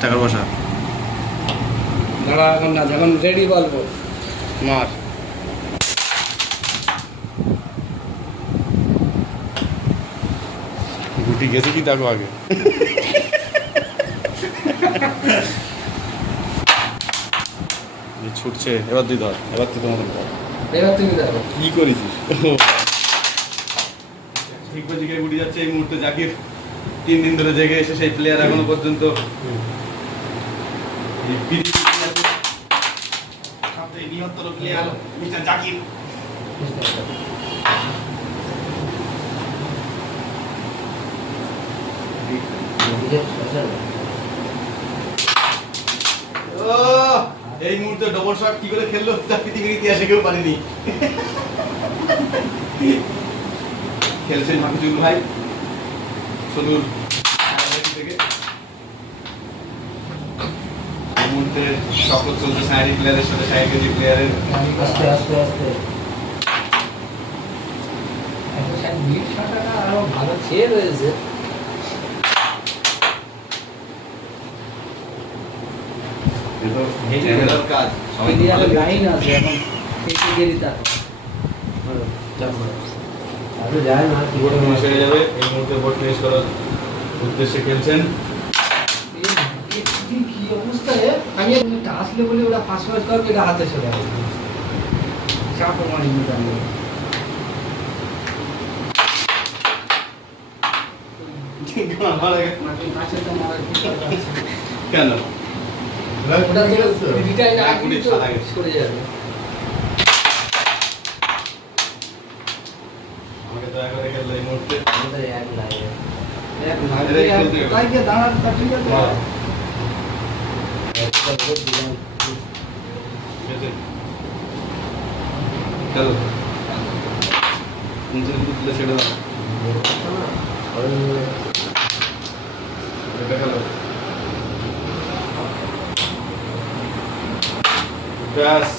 টাকার বসা দাঁড়া এখন না, যখন রেডি বলবো মার। গুটি গেছে কি দেখো আগে। ছুটছে, এবার তুই ধর, এবার তুই তোমার ধর। এবার তুমি দেখো কি করেছিস? ঠিক জিগে গুটি যাচ্ছে এই মুহূর্তে। জাকির 3 দিন ধরে জেগে এসে সেই প্লেয়ার এখনো পর্যন্ত নিহত্তর প্লেয়ার মিস্টার জাকির। এই মুহূর্তে ডবল শট কি করে খেললো তা পৃথিবীর ইতিহাসে কেউ পারেনি। খেলছেন হাফিজুল ভাই সদুর থেকে। এই মুহূর্তে টক্কর চলছে সাইরি প্লেয়ারের সাথে সাইকেজি প্লেয়ারের। আস্তে আস্তে আস্তে আরো ভালো ছেয়ে রয়েছে। কাজ লাইন আছে এখন যায় না কি বোর্ড ফিনিশ হয়ে যাবে। এই মুহূর্তে বোর্ড ফিনিশ করার উদ্দেশ্যে খেলছেন। কি অবস্থায় আমি একটা আসলে বলে ওরা পাসওয়ার্ড করবে, এটা হাতে চলে যাবে। চাপ মারি না জানি কেন ওটা রিটাইল আগে সরে যাবে। আমাকে তো একবারে খেললো এই মুহূর্তে। আমাদের এক লাগে এক লাগে তাই যে দাঁড়ার তা ঠিক আছে। একটা ভোট দিলাম চলো নিচে তুলে ছেড়ে দাও। এটা খেলো ব্যাস।